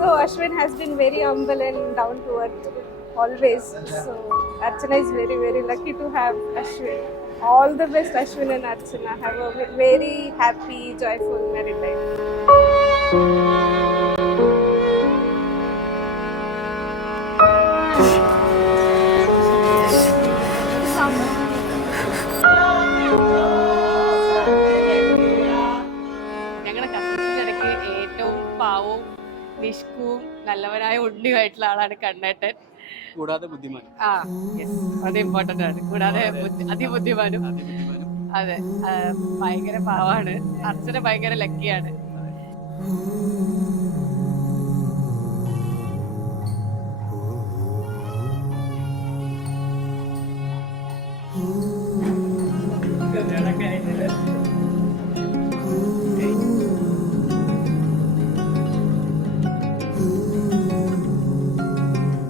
So Ashwin has been very humble and down to earth always. So Archana is very, very lucky to have Ashwin. All the best, Ashwin and Archana. Have a very happy, joyful married life. ഞങ്ങളുടെ കസിൻസിന്റെ ഇടയ്ക്ക് ഏറ്റവും പാവവും നിഷ്കുവും നല്ലവനായ ഉണ്ണിയുമായിട്ടുള്ള ആളാണ് കണ്ണേട്ടൻ. കൂടാതെ ബുദ്ധിമാൻ. അത് important ആണ്. കൂടാതെ അതിബുദ്ധിമാനും. അതെ, ഭയങ്കര പാവാണ്. അർച്ചന ഭയങ്കര ലക്കിയാണ്.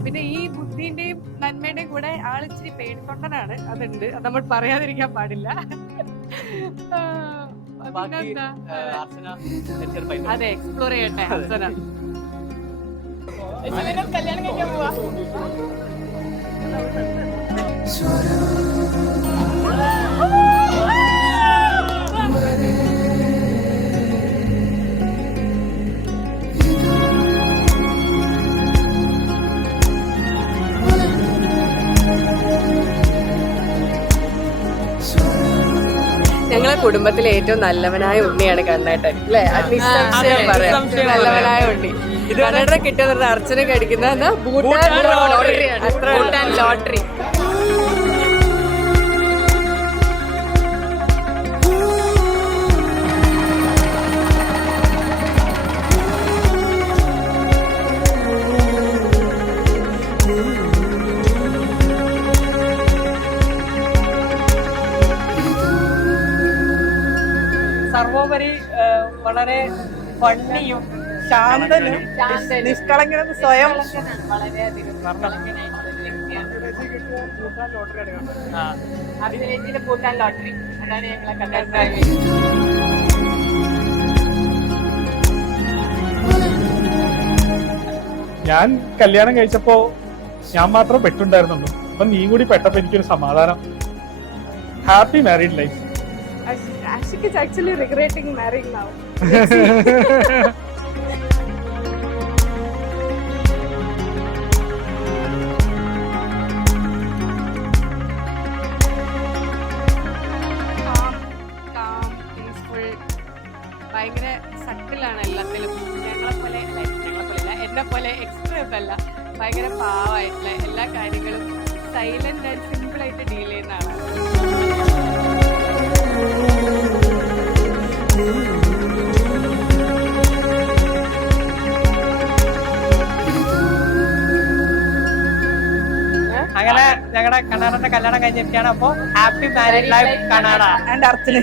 പിന്നെ ഈ ബുദ്ധിന്റെയും നന്മയുടെയും കൂടെ ആളിച്ചിരി പേടിത്തൊണ്ടനാണ്. അതുണ്ട്, അത് നമ്മൾ പറയാതിരിക്കാൻ പാടില്ല. പിന്നെന്താ, അതെ, എക്സ്പ്ലോർ ചെയ്യട്ടെ അർച്ചന. കല്യാണം കഴിക്കാൻ പോവാ. ഞങ്ങളെ കുടുംബത്തിലെ ഏറ്റവും നല്ലവനായ ഉണ്ണിയാണ് കണ്ണേട്ടൻ, അല്ലേ? നിസ്സംശയം പറയാം, നല്ലവനായ ഉണ്ണി. കണ്ണേട്ടനെ കിട്ടുന്ന അർച്ചനക്ക് അടിക്കുന്ന ഭൂട്ടാൻ ലോട്ടറി. സർവോപരി വളരെ ഫണ്ണിയും ശാന്തനും നിഷ്കളങ്കനും സ്വയം ലോട്ടറി. അതാണ് ഞങ്ങളെ കണ്ണേട്ടൻ. ഞാൻ കല്യാണം കഴിച്ചപ്പോ ഞാൻ മാത്രം പെട്ടുണ്ടായിരുന്നുള്ളൂ. അപ്പൊ നീ കൂടി പെട്ടപ്പോ എനിക്കൊരു സമാധാനം. Happy married life. Ashik is actually regretting marrying now. calm, peaceful, ഭയങ്കര സട്ടിലാണ് എല്ലാത്തിലും. ഞങ്ങളെ പോലെ എന്നെ പോലെ എക്സ്ട്രീം അല്ല, ഭയങ്കര പാവമായിട്ടുള്ള എല്ലാ കാര്യങ്ങളും സൈലന്റ് ആൻഡ് സിമ്പിൾ ആയിട്ട് ഡീൽ ചെയ്യുന്ന ആളാണ്. അങ്ങനെ ഞങ്ങളുടെ കണ്ണാടന്റെ കല്യാണം കഴിഞ്ഞിരിക്കുകയാണ്. അപ്പൊ ഹാപ്പി മാരീഡ് ലൈഫ് കണ്ണാട ആൻഡ് അർച്ചന.